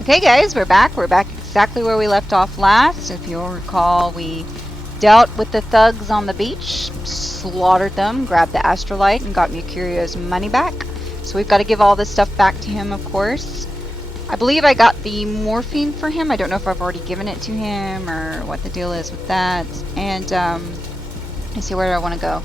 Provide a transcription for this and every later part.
Okay guys, we're back. We're back exactly where we left off last. If you'll recall, we dealt with the thugs on the beach, slaughtered them, grabbed the Astrolite, and got Mercurio's money back. So we've got to give all this stuff back to him, of course. I believe I got the morphine for him. I don't know if I've already given it to him or what the deal is with that. And let's see, where do I want to go?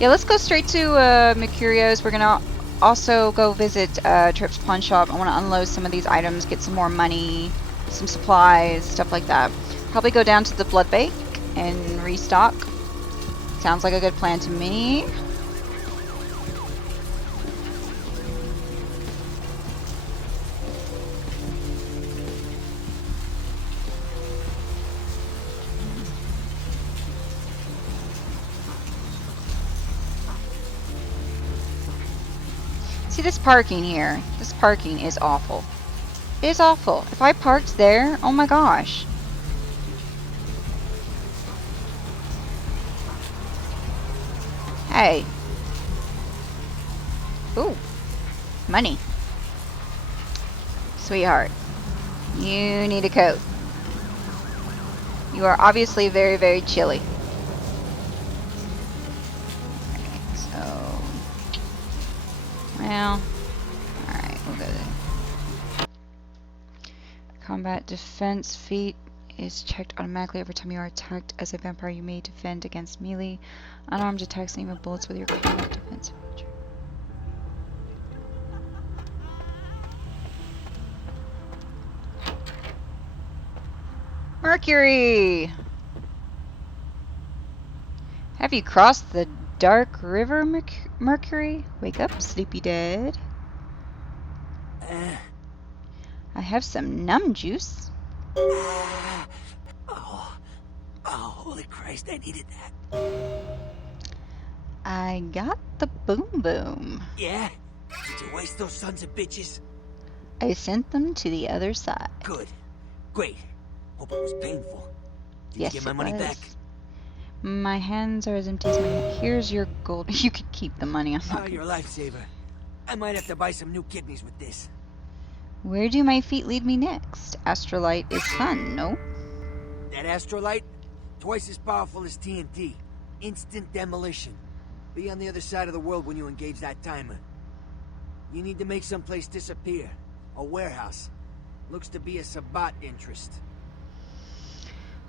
Yeah, let's go straight to Mercurio's. We're gonna also go visit Trip's pawn shop. I want to unload some of these items, get some more money, some supplies, stuff like that. Probably go down to the blood bank and restock. Sounds like a good plan to me. See, this parking here, this parking is awful. It is awful. If I parked there, oh my gosh. Hey. Ooh. Money. Sweetheart. You need a coat. You are obviously very, very chilly. Okay, so... well, alright, we'll go there. Combat defense feat is checked automatically every time you are attacked. As a vampire, you may defend against melee, unarmed attacks, and even bullets with your combat defense feature. Mercury! Have you crossed the dark river, Mercury? Wake up, sleepy dead. I have some numb juice. Oh, holy Christ, I needed that. I got the boom boom. Yeah? Did you waste those sons of bitches? I sent them to the other side. Good. Great. Hope it was painful. Did Yes, you get my money back? My hands are as empty as my head. Here's your gold. You could keep the money. I'm not You're a lifesaver. I might have to buy some new kidneys with this. Where do my feet lead me next? Astrolite is fun, no? That Astrolite? Twice as powerful as TNT. Instant demolition. Be on the other side of the world when you engage that timer. You need to make someplace disappear. A warehouse. Looks to be a Sabbat interest.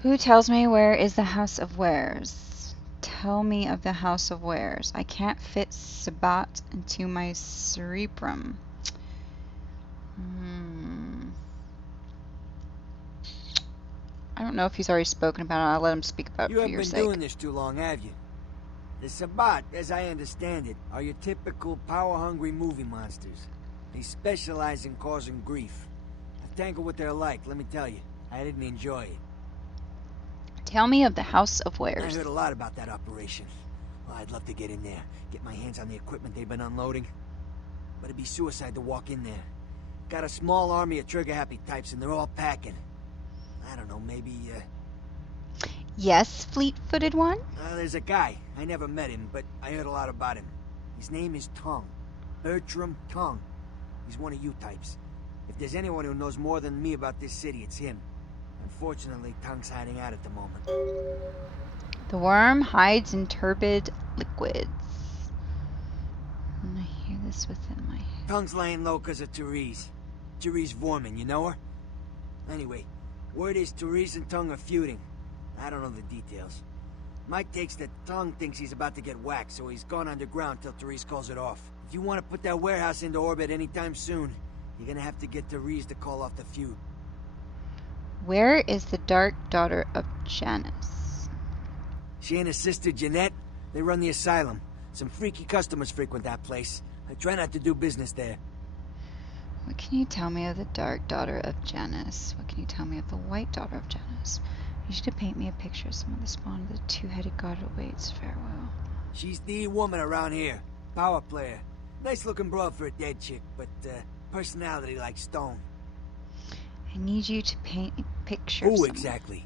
Who tells me where is the House of Wares? Tell me of the House of Wares. I can't fit Sabbat into my cerebrum. I don't know if he's already spoken about it. I'll let him speak about it for your sake. You haven't been doing this too long, have you? The Sabbat, as I understand it, are your typical power-hungry movie monsters. They specialize in causing grief. I've tangled what they're like, let me tell you. I didn't enjoy it. Tell me of the House of Wares. I heard a lot about that operation. Well, I'd love to get in there, get my hands on the equipment they've been unloading. But it'd be suicide to walk in there. Got a small army of trigger-happy types, and they're all packing. I don't know, maybe, Yes, fleet-footed one? There's a guy. I never met him, but I heard a lot about him. His name is Tongue. Bertram Tongue. He's one of you types. If there's anyone who knows more than me about this city, it's him. Unfortunately, Tongue's hiding out at the moment. The worm hides in turbid liquids. I hear this within my head. Tongue's laying low because of Therese. Therese Vorman, you know her? Anyway, word is Therese and Tongue are feuding. I don't know the details. Mike takes that Tongue thinks he's about to get whacked, so he's gone underground till Therese calls it off. If you want to put that warehouse into orbit anytime soon, you're gonna have to get Therese to call off the feud. Where is the dark daughter of Janus? She and her sister Jeanette, they run the Asylum. Some freaky customers frequent that place. I try not to do business there. What can you tell me of the dark daughter of Janus? What can you tell me of the white daughter of Janus? You should paint me a picture of some of the spawn of the two-headed god awaits. Farewell. She's the woman around here. Power player. Nice looking broad for a dead chick, but personality like stone. I need you to paint a picture of Who someone. exactly?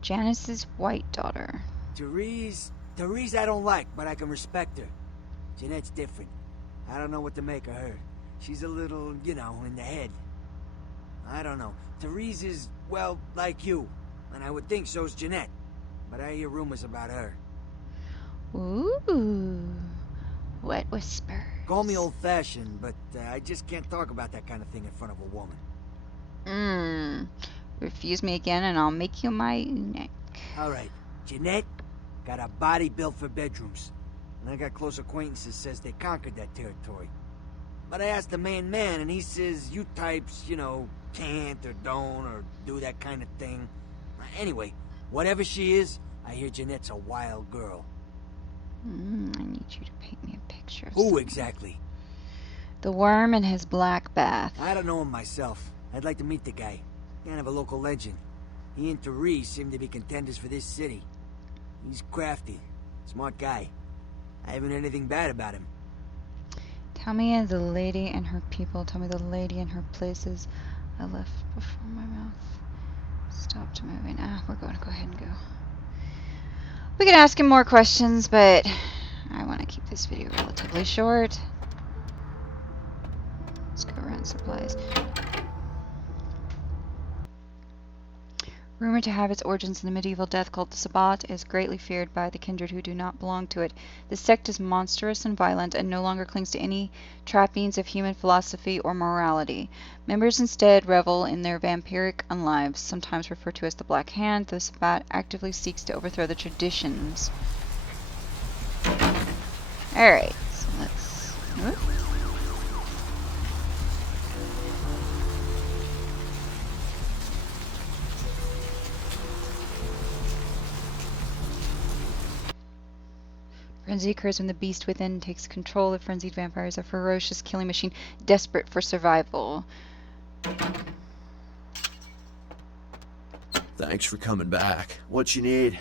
Janus's white daughter. Therese I don't like, but I can respect her. Jeanette's different. I don't know what to make of her. She's a little, you know, in the head. I don't know. Therese is, well, like you. And I would think so's Jeanette. But I hear rumors about her. Ooh. Wet whispers. Call me old-fashioned, but I just can't talk about that kind of thing in front of a woman. Refuse me again and I'll make you my eunuch. Alright, Jeanette got a body built for bedrooms. And I got close acquaintances says they conquered that territory. But I asked the main man and he says you types, you know, can't or don't or do that kind of thing. Anyway, whatever she is, I hear Jeanette's a wild girl. I need you to paint me a picture of Who someone. exactly? The worm in his black bath. I don't know him myself. I'd like to meet the guy. Kind of a local legend. He and Therese seem to be contenders for this city. He's crafty. Smart guy. I haven't heard anything bad about him. Tell me the lady and her people. Tell me the lady and her places. I left before my mouth stopped moving. We're going to go ahead and go. We could ask him more questions, but I want to keep this video relatively short. Let's go around supplies. Rumored to have its origins in the medieval death cult, the Sabbat is greatly feared by the kindred who do not belong to it. The sect is monstrous and violent and no longer clings to any trappings of human philosophy or morality. Members instead revel in their vampiric unlives, sometimes referred to as the Black Hand. The Sabbat actively seeks to overthrow the traditions. Alright, so let's... Whoop. Frenzy occurs when the beast within takes control. The frenzied vampire is a ferocious killing machine, desperate for survival. Thanks for coming back. What you need?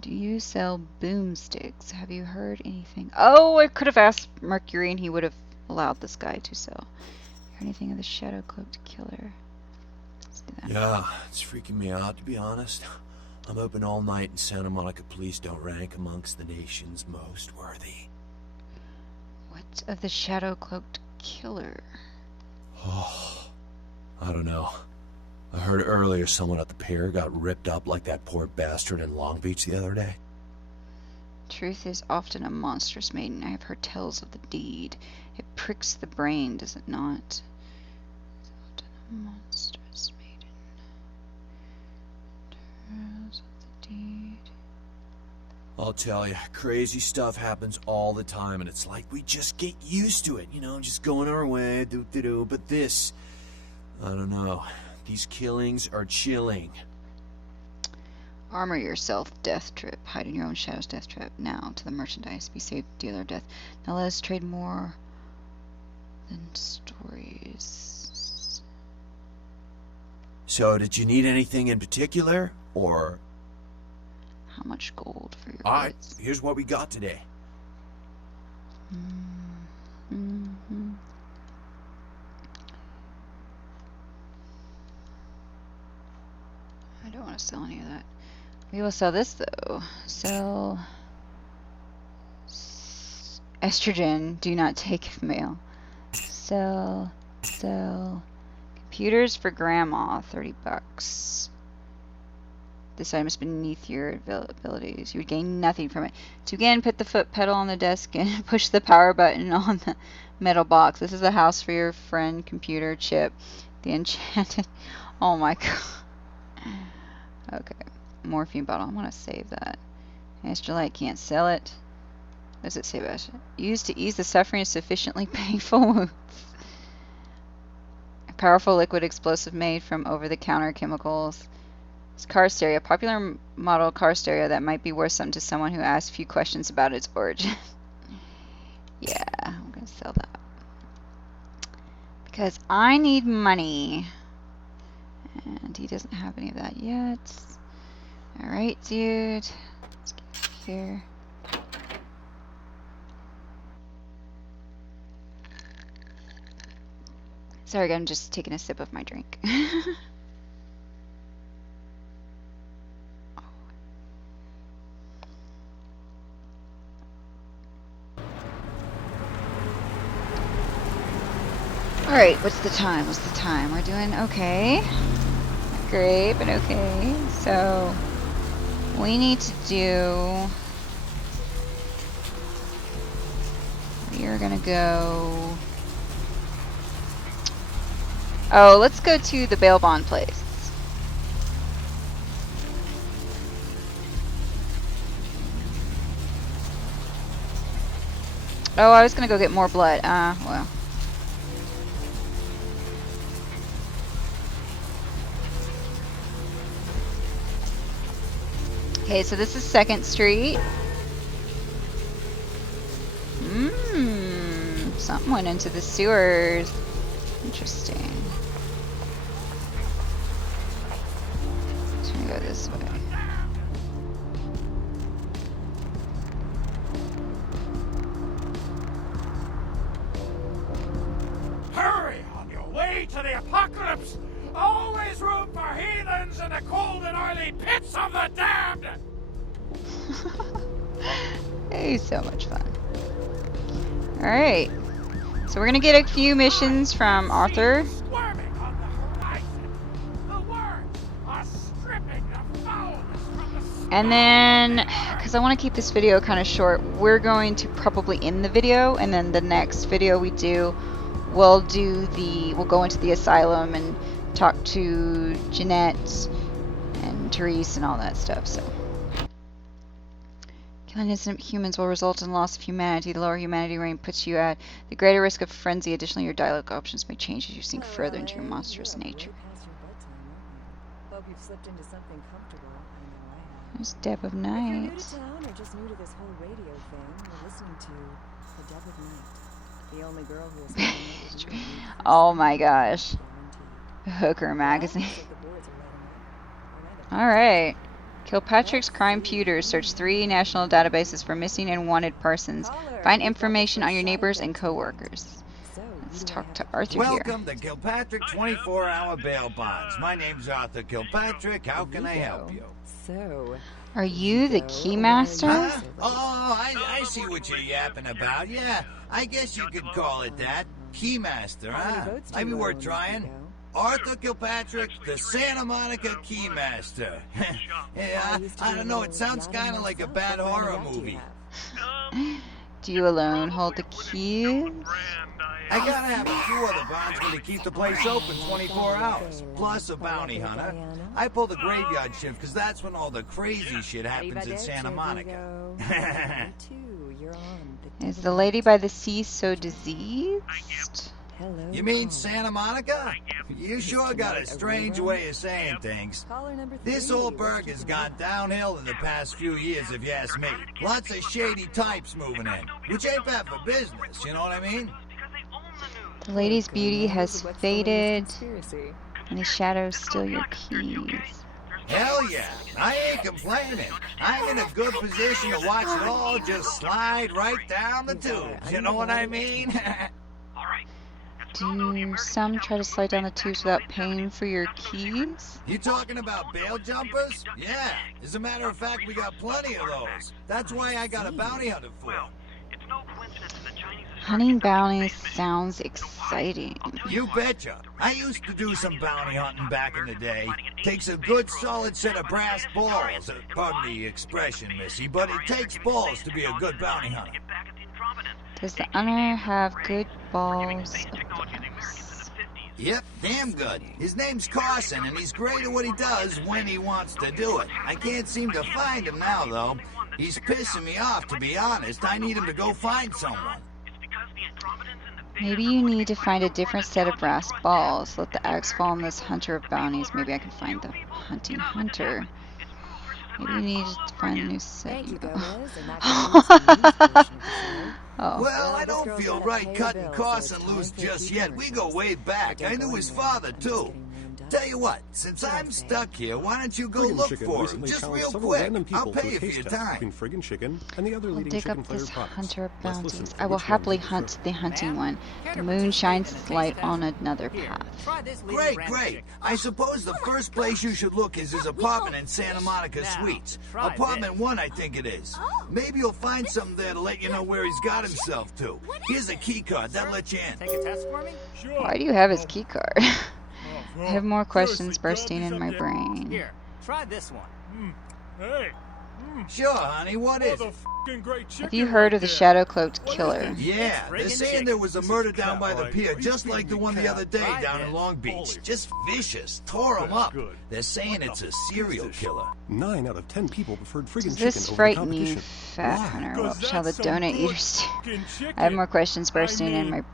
Do you sell boomsticks? Have you heard anything? Oh, I could have asked Mercury and he would have allowed this guy to sell. Heard anything of the shadow-cloaked killer? Let's do that. Yeah, it's freaking me out, to be honest. I'm open all night and Santa Monica police don't rank amongst the nation's most worthy. What of the shadow-cloaked killer? Oh, I don't know. I heard earlier someone at the pier got ripped up like that poor bastard in Long Beach the other day. Truth is often a monstrous maiden. I have heard tales of the deed. It pricks the brain, does it not? It's often a monstrous maiden. Tales of the deed. I'll tell you, crazy stuff happens all the time, and it's like we just get used to it, you know, just going our way, do-do-do. But this, I don't know. These killings are chilling. Armor yourself, Death Trip. Hide in your own shadows, Death Trip. Now to the merchandise. Be safe, dealer of death. Now let us trade more than stories. So, did you need anything in particular, or? How much gold for your Alright, goods? here's what we got today. Mm-hmm. I don't want to sell any of that. We will sell this though. Sell estrogen. Do not take mail. Sell. Computers for grandma. $30. This item is beneath your abilities. You would gain nothing from it. To again, put the foot pedal on the desk and push the power button on the metal box. This is a house for your friend computer chip. The enchanted. Oh my god. Okay. Morphine bottle. I'm going to save that. Astrolite can't sell it. What does it say about it? Used to ease the suffering of sufficiently painful wounds. A powerful liquid explosive made from over-the-counter chemicals. It's car stereo. Popular model car stereo that might be worth something to someone who asks few questions about its origin. Yeah, I'm going to sell that. Because I need money. And he doesn't have any of that yet. Alright, dude. Let's get here. Sorry, I'm just taking a sip of my drink. Alright, what's the time? What's the time? We're doing okay. Not great, but okay. So, we need to do... We are gonna go... Oh, let's go to the MasquedBlonde place. Oh, I was gonna go get more blood. Well. Okay, so this is 2nd Street. Something went into the sewers. Interesting. Just gonna go this way. Hurry on your way to the apocalypse! Always room for heathens in the cold and oily pits of the damned! Hey, so much fun. Alright. So we're gonna get a few missions from Arthur. Squirming on the horizon. The worms are stripping the foulness from the And then, because I want to keep this video kind of short, we're going to probably end the video, and then the next video we do, we'll go into the asylum and talk to Jeanette and Therese and all that stuff. So, killing innocent humans will result in loss of humanity. The lower humanity range puts you at the greater risk of frenzy. Additionally, your dialogue options may change as you sink further into your monstrous nature. Hope you've slipped into something comfortable. I know I have. There's Deb of If you're new Night. to town or just new to this whole radio thing, you're listening to the Deb of Night, the only girl who has ever met you. Oh my gosh. Guaranteed. Hooker magazine. Looks like the boards are letting up. Or Alright. Kilpatrick's Crime Pewters. Search 3 national databases for missing and wanted persons. Find information on your neighbors and co-workers. So, Let's you don't talk have to Arthur here. Welcome to Kilpatrick 24-hour bail bonds. My name's Arthur Kilpatrick. How can I help you? So, Are you the Keymaster? Huh? Oh, I see what you're yapping about. Yeah, I guess you could call it that. Keymaster, huh? Might be worth trying. Arthur Kilpatrick, the Santa Monica Keymaster. Yeah, I don't know. It sounds kind of like a bad horror movie. Do you alone hold the keys? I gotta have a few other bondsmen to keep the place open 24 hours, plus a bounty hunter. I pull the graveyard shift because that's when all the crazy shit happens in Santa Monica. Is the lady by the sea so diseased? Hello. You mean Santa Monica? You sure got a strange way of saying things. This whole burg has gone downhill in the past few years, if you ask me. Lots of shady types moving in, which ain't bad for business, you know what I mean? The lady's beauty has faded, and the shadows steal your keys. Hell yeah, I ain't complaining. I'm in a good position to watch it all just slide right down the tubes, you know what I mean? Do some try to slide down the tubes without paying for your keys? You talking about bail jumpers? Yeah, as a matter of fact, we got plenty of those. That's why I got a bounty hunter for them. Hunting bounties sounds exciting. You betcha. I used to do some bounty hunting back in the day. Takes a good solid set of brass balls. Pardon the expression, missy, but it takes balls to be a good bounty hunter. Does the owner have good balls of brass? Yep, damn good. His name's Carson, and he's great at what he does when he wants to do it. I can't seem to find him now, though. He's pissing me off, to be honest. I need him to go find someone. Maybe you need to find a different set of brass balls. Let the axe fall on this hunter of bounties. Maybe I can find the hunting hunter. Maybe you need to find a new set. Thank you, Gomez, and that Oh. Well, I don't feel right cutting Carson loose just yet. We go way back. I knew his father, too. tell you what, since I'm stuck here, why don't you go Friggin' look Chicken for him? recently Just challenged real several quick. random people I'll pay to a you for taste your test time. between Friggin' Chicken and the other I'll leading dig chicken up this flavored products. hunter of Let's bounties. listen for I will which one happily you hunt prefer. the hunting one. Care The to moon participate shines in its the light taste on test? another Here, path. try this leading Great, brand of great. chicken. I suppose the first place you should look is his apartment in Santa Monica Now, Suites. try Apartment this. 1, I think it is. Maybe you'll find something there to let you know where he's got himself to. Here's a key card. That'll let you in. Take a test for me? Sure. Why do you have his key card? I have more questions Seriously, bursting Joe, in my these are brain. Here, try this one. Hey, Sure, honey, what is it? motherfucking great chicken. Have you heard of the right there. shadow-cloaked What is killer? it? Yeah, they're Friggin' saying chicken. there was a This is murder down cat, by the alright. pier, Are you just like the feeding one me the cat? other day Try down in this. Long Beach. Holy Just vicious. Tore him That's up. good. They're saying it's a serial killer. 9 out of 10 people preferred Friggin' Does Chicken this over the frighten you, competition. fat Why? hunter? Well, Because shall the that's some donut good eaters do? fucking chicken. I have more questions bursting in mean, my brain.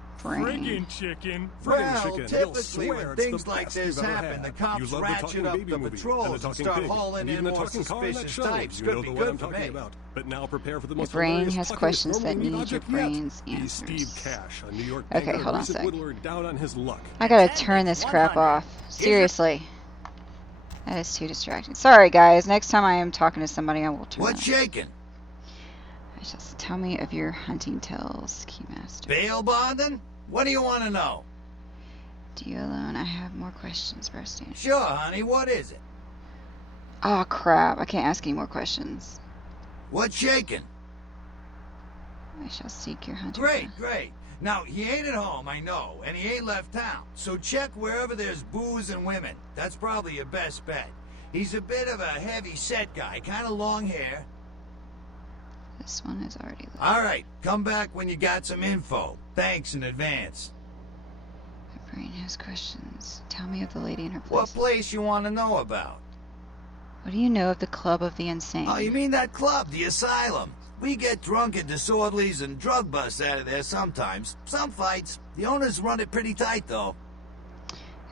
Friggin' chicken. Friggin' Well, Chicken, you'll typically swear when it's things the like best this you've ever happen, had. the cops You love the ratchet talking up baby the movie, patrols and the and talking start pig, hauling and in even the more talking car in that suspicious show. types. You Could know be the one good I'm for talking me. about. But now prepare for the Your most brain hilarious has plucking questions that throwing need your object yet. brain's He's answers. Steve Cash, a New York Okay, banker, hold on a recent sec. whittler down on his luck. I gotta turn this crap off. Seriously. That is too distracting. Sorry, guys. Next time I am talking to somebody, I will turn What's it off. shaking? Just tell me of your hunting tales, Keymaster. Bail bonding? What do you want to know? Do you alone? I have more questions bursting. Sure, honey, what is it? Oh, crap. I can't ask any more questions. What's shaking? I shall seek your hunter. Great, great. Now, he ain't at home, I know, and he ain't left town. So check wherever there's booze and women. That's probably your best bet. He's a bit of a heavy-set guy, kind of long hair. This one is already loaded. All right, come back when you got some info. Thanks in advance. My brain has questions. Tell me of the lady and her place. What place you want to know about? What do you know of the Club of the Insane? Oh, you mean that club, the Asylum? We get drunk and disorderlies and drug busts out of there sometimes. Some fights. The owners run it pretty tight, though.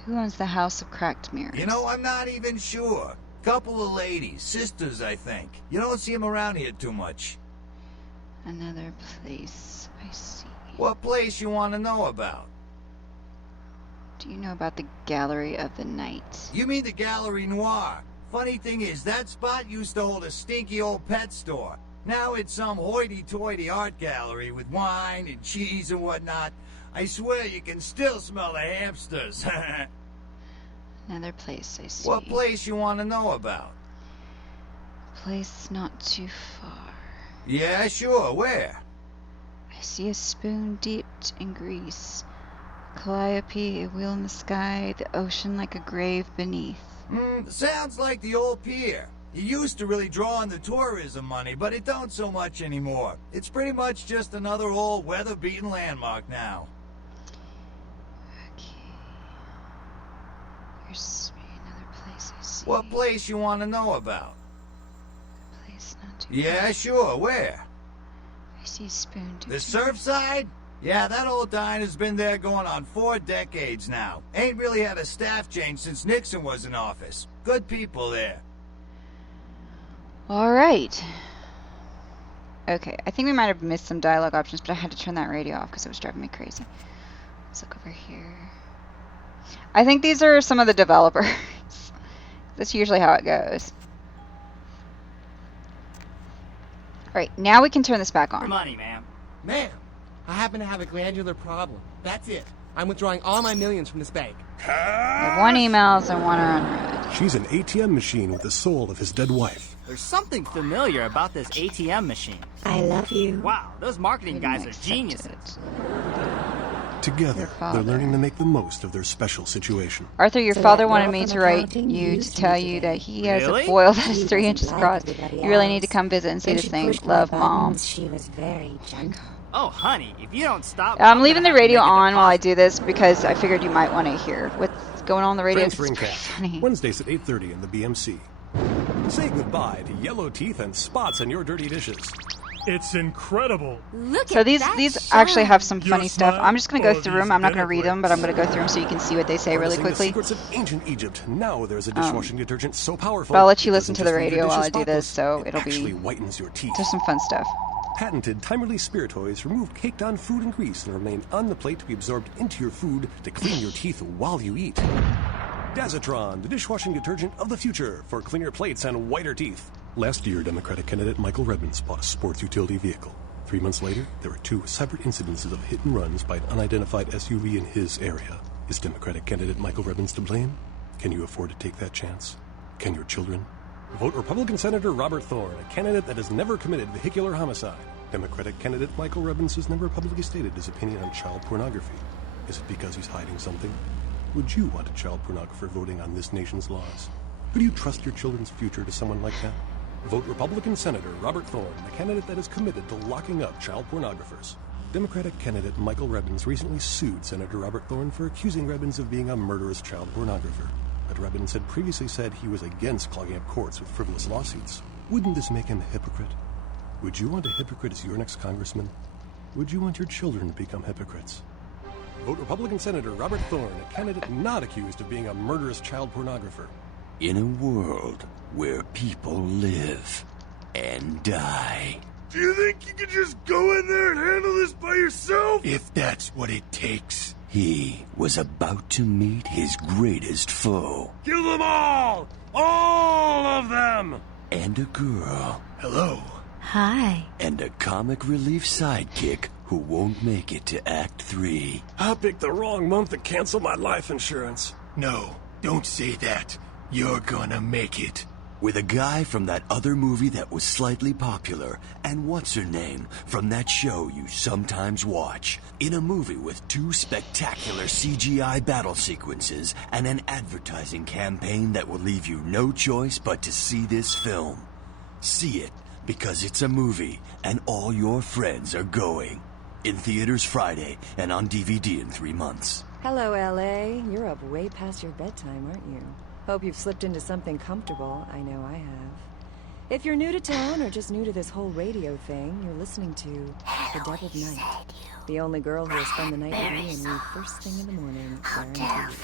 Who owns the House of Cracked Mirrors? You know, I'm not even sure. Couple of ladies, sisters, I think. You don't see them around here too much. Another place. I see. What place you want to know about? Do you know about the Gallery of the Night? You mean the Gallery Noir? Funny thing is, that spot used to hold a stinky old pet store. Now it's some hoity-toity art gallery with wine and cheese and whatnot. I swear you can still smell the hamsters. Another place, I see. What place you want to know about? Place not too far. Yeah, sure. Where? I see a spoon dipped in grease. Calliope, a wheel in the sky, the ocean like a grave beneath. Sounds like the old pier. It used to really draw on the tourism money, but it don't so much anymore. It's pretty much just another old weather-beaten landmark now. Okay. Here's another place I see. What place you want to know about? Place not too Yeah, far. sure. Where? I see a spoon dipped The in Surfside? Yeah, that old diner's been there going on 4 decades now. Ain't really had a staff change since Nixon was in office. Good people there. All right. Okay, I think we might have missed some dialogue options, but I had to turn that radio off because it was driving me crazy. Let's look over here. I think these are some of the developers. That's usually how it goes. All right, now we can turn this back on. Money, ma'am. Ma'am, I happen to have a glandular problem. That's it. I'm withdrawing all my millions from this bank. I have 1 emails and 1 are unread. She's an ATM machine with the soul of his dead wife. There's something familiar about this ATM machine. I love you. Wow, those marketing guys are Accepted. geniuses. Together, father. they're learning to make the most of their special situation. Arthur, your So father that wanted girl me from to write accounting you to used tell me you today. that he has Really? a boil that is She 3 wasn't inches like across. everybody You really need to else. come visit and see When this she thing. pushed my Love, Mom. buttons, She was very gentle. Oh, honey, if you don't stop... I'm leaving the gonna have to radio make a on while I deposit. do this because I figured you might want to hear what's going on the radio. 'cause Transferring It's pretty cash. funny. Wednesdays at 8:30 in the BMC. Say goodbye to yellow teeth and spots in your dirty dishes. It's incredible. Look So at these that actually have shine. some funny Your stuff. smile? I'm just going to go Oh, through them. these I'm not going to read them, but I'm dinner going to go through them so you can see what they say really Harnessing quickly. The secrets of ancient Egypt. Now there's a dishwashing detergent so powerful. But I'll let you it listen doesn't to the just leave your radio while I dishes do this, spotless, so it it'll be... actually whitens your teeth. There's some fun stuff. Patented time-release spiritoids remove caked-on food and grease and remain on the plate to be absorbed into your food to clean your teeth while you eat. Dazatron, the dishwashing detergent of the future for cleaner plates and whiter teeth. Last year, Democratic candidate Michael Redmond bought a sports utility vehicle. 3 months later, there were 2 separate incidences of hit and runs by an unidentified SUV in his area. Is Democratic candidate Michael Redmond to blame? Can you afford to take that chance? Can your children? Vote Republican Senator Robert Thorne, a candidate that has never committed vehicular homicide. Democratic candidate Michael Redmond has never publicly stated his opinion on child pornography. Is it because he's hiding something? Would you want a child pornographer voting on this nation's laws? Could you trust your children's future to someone like that? Vote Republican Senator Robert Thorne, the candidate that is committed to locking up child pornographers. Democratic candidate Michael Redmond recently sued Senator Robert Thorne for accusing Redmond of being a murderous child pornographer. But Redmond had previously said he was against clogging up courts with frivolous lawsuits. Wouldn't this make him a hypocrite? Would you want a hypocrite as your next congressman? Would you want your children to become hypocrites? Vote Republican Senator Robert Thorne, a candidate not accused of being a murderous child pornographer. In a world where people live and die. Do you think you could just go in there and handle this by yourself? If that's what it takes. He was about to meet his greatest foe. Kill them all! All of them! And a girl. Hello. Hi. And a comic relief sidekick who won't make it to Act 3. I picked the wrong month to cancel my life insurance. No, don't say that. You're gonna make it. With a guy from that other movie that was slightly popular, and what's-her-name from that show you sometimes watch. In a movie with 2 spectacular CGI battle sequences and an advertising campaign that will leave you no choice but to see this film. See it, because it's a movie, and all your friends are going. In theaters Friday, and on DVD in 3 months. Hello, LA. You're up way past your bedtime, aren't you? Hope you've slipped into something comfortable. I know I have. If you're new to town or just new to this whole radio thing, you're listening to The Dead of Night. The only girl who will spend the night with me and me first thing in the morning, guaranteed.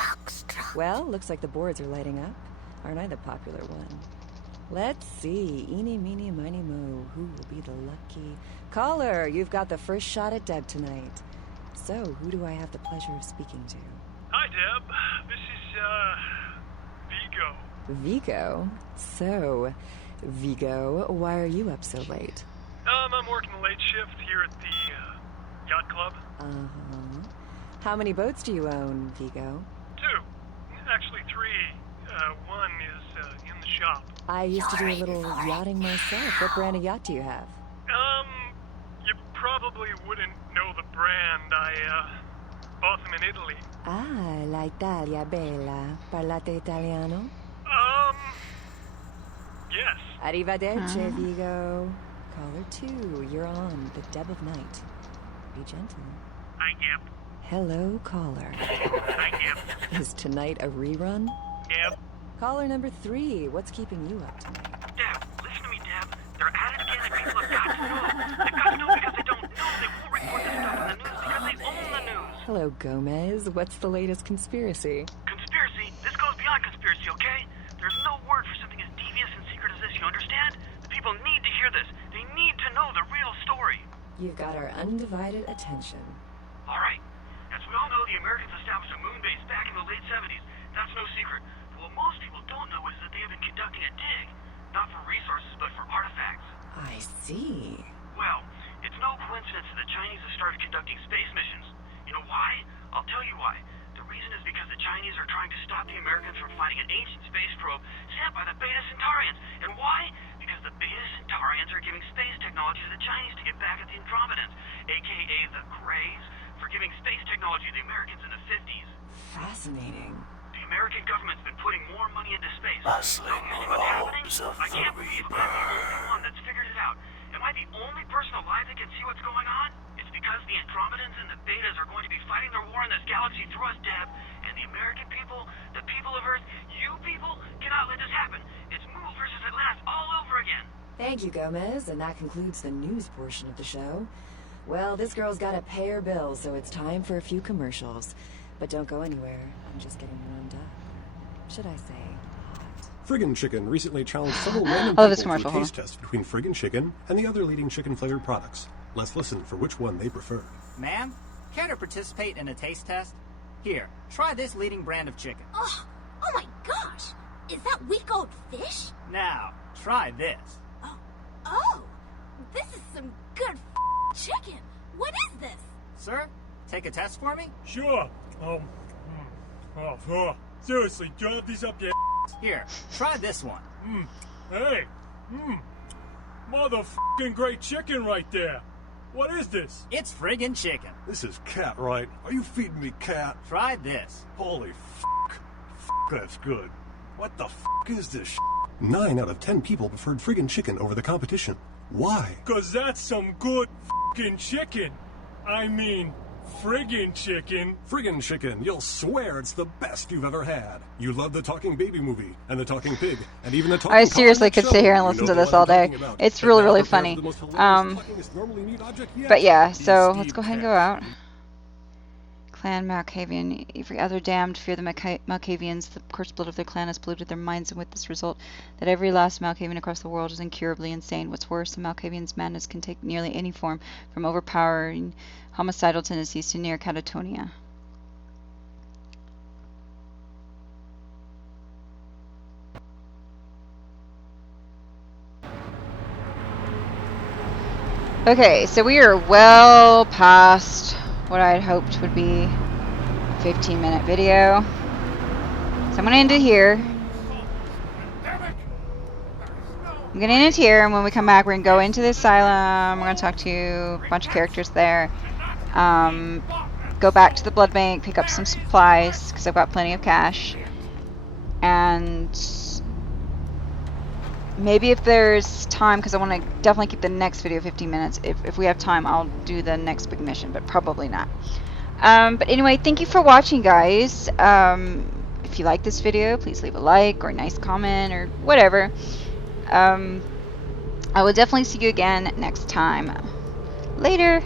Well, looks like the boards are lighting up. Aren't I the popular one? Let's see. Eeny, meeny, miny, mo. Who will be the lucky caller? You've got the first shot at Deb tonight. So, who do I have the pleasure of speaking to? Hi, Deb. This is, Vigo. Vigo? So, Vigo, why are you up so late? I'm working the late shift here at the, yacht club. Uh-huh. How many boats do you own, Vigo? 2. Actually 3. One is, in the shop. I used to do a little yachting myself. What brand of yacht do you have? You probably wouldn't know the brand. I, bought them in Italy. Ah, la Italia bella. Parlate italiano? Yes. Arrivederci, Vigo. Caller 2, you're on The Deb of Night. Be gentle. Hi, Gib. Hello, caller. Hi, Gib. Is tonight a rerun? Deb. Caller number 3, what's keeping you up tonight? Deb, listen to me, Deb. They're at it again and people have got to know. They've got to know because they don't know. They won't report this stuff in the news because they own the news. Hello, Gomez. What's the latest conspiracy? Conspiracy? This goes beyond conspiracy, okay? There's no word for something as devious and secret as this, you understand? The people need to hear this. They need to know the real story. You've got our undivided attention. All right. As we all know, the Americans established a moon base back in the late 70s. That's no secret. But what most people don't know is that they have been conducting a dig. Not for resources, but for artifacts. I see. Well, it's no coincidence that the Chinese have started conducting space missions. You know why? I'll tell you why. The reason is because the Chinese are trying to stop the Americans from finding an ancient space probe sent by the Beta Centaurians. And why? Because the Beta Centaurians are giving space technology to the Chinese to get back at the Andromedans, aka the Greys, for giving space technology to the Americans in the 50s. Fascinating. The American government's been putting more money into space. Bustling So you see what's happening? of I can't believe I'm the only one that's figured it out. Am I the only person alive that can see what's going on? It's because the Andromedans and the Betas are going to be fighting their war in this galaxy through us, Deb. And the American people, the people of Earth, you people, cannot let this happen. It's move versus Atlantis all over again. Thank you, Gomez, and that concludes the news portion of the show. Well, this girl's got to pay her bills, so it's time for a few commercials. But don't go anywhere. I'm just getting warmed up. Should I say hot? Friggin' Chicken recently challenged several random Oh, this people to commercial, a hold taste test between Friggin' Chicken and the other leading chicken-flavored products. Let's listen for which one they prefer. Ma'am, care to participate in a taste test? Here, try this leading brand of chicken. Oh, Oh my gosh! Is that week-old fish? Now, try this. Oh! This is some good chicken! What is this? Sir, take a test for me? Sure. Seriously, drive these up your Here, try this one. Hey! Motherfucking great chicken right there! What is this? It's friggin' chicken. This is cat, right? Are you feeding me cat? Try this. Holy f***. That's good. What the f*** is this sh**? 9 out of 10 people preferred friggin' chicken over the competition. Why? 'Cause that's some good f***ing chicken. I mean, friggin' chicken. Friggin' chicken, you'll swear it's the best you've ever had. You love the Talking Baby movie, and the Talking Pig, and even the Talking I seriously could show. sit here and You listen know to the this one all I'm day. talking about. It's And really, now really prepare funny. for the most hilarious talkingest normally neat object yet. But yeah, so Steve let's go ahead and go out. Clan Malkavian. Every other damned fear the Malkavians. The cursed blood of their clan has polluted their minds, and with this result, that every last Malkavian across the world is incurably insane. What's worse, the Malkavians' madness can take nearly any form, from overpowering homicidal tendencies to near catatonia. Okay, so we are well past what I had hoped would be a 15-minute video. So I'm going to end it here. I'm going to end it here, and when we come back, we're going to go into the asylum. We're going to talk to a bunch of characters there. Go back to the blood bank, pick up some supplies, because I've got plenty of cash. And maybe if there's time, because I want to definitely keep the next video 15 minutes. If we have time, I'll do the next big mission, but probably not. But anyway, thank you for watching, guys. If you like this video, please leave a like or a nice comment or whatever. I will definitely see you again next time. Later.